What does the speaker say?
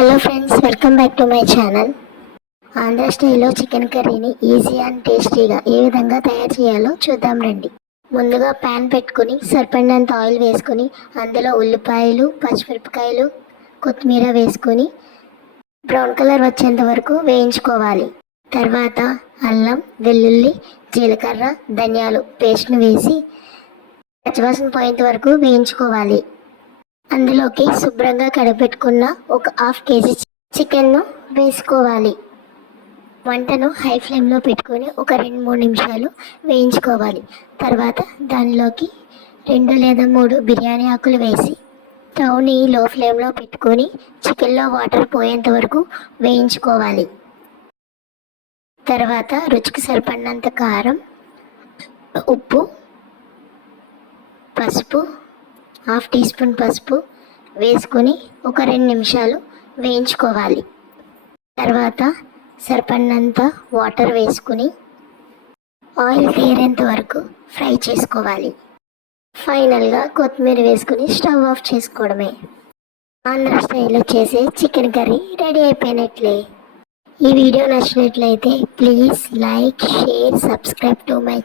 Hello friends welcome back to my channel. Andhra స్టైల్లో chicken కర్రీని easy and టేస్టీగా ఏ విధంగా తయారు చేయాలో చూద్దాం రండి. ముందుగా ప్యాన్ పెట్టుకుని సరిపడినంత ఆయిల్ వేసుకుని అందులో ఉల్లిపాయలు పచ్చిమిరపకాయలు కొత్తిమీర వేసుకుని బ్రౌన్ కలర్ వచ్చేంత వరకు వేయించుకోవాలి. తర్వాత అల్లం వెల్లుల్లి జీలకర్ర ధనియాలు పేస్ట్ను వేసి పచ్చివాసన పోయేంత వరకు వేయించుకోవాలి. అందులోకి శుభ్రంగా కడపెట్టుకున్న ఒక హాఫ్ కేజీ చికెన్ను వేసుకోవాలి. వంటను హై ఫ్లేమ్లో పెట్టుకొని ఒక రెండు మూడు నిమిషాలు వేయించుకోవాలి. తర్వాత దానిలోకి రెండు లేదా మూడు బిర్యానీ ఆకులు వేసి స్టవ్ని లో ఫ్లేమ్లో పెట్టుకొని చికెన్లో వాటర్ పోయేంత వరకు వేయించుకోవాలి. తర్వాత రుచికి సరిపడినంత కారం ఉప్పు పసుపు హాఫ్ టీ స్పూన్ పసుపు వేసుకొని ఒక రెండు నిమిషాలు వేయించుకోవాలి. తర్వాత సరిపడినంత వాటర్ వేసుకుని ఆయిల్ తీరేంత వరకు ఫ్రై చేసుకోవాలి. ఫైనల్గా కొత్తిమీర వేసుకుని స్టవ్ ఆఫ్ చేసుకోవడమే. ఆంధ్ర స్టైల్లో చేసే చికెన్ కర్రీ రెడీ అయిపోయినట్లే. ఈ వీడియో నచ్చినట్లయితే please like share subscribe to my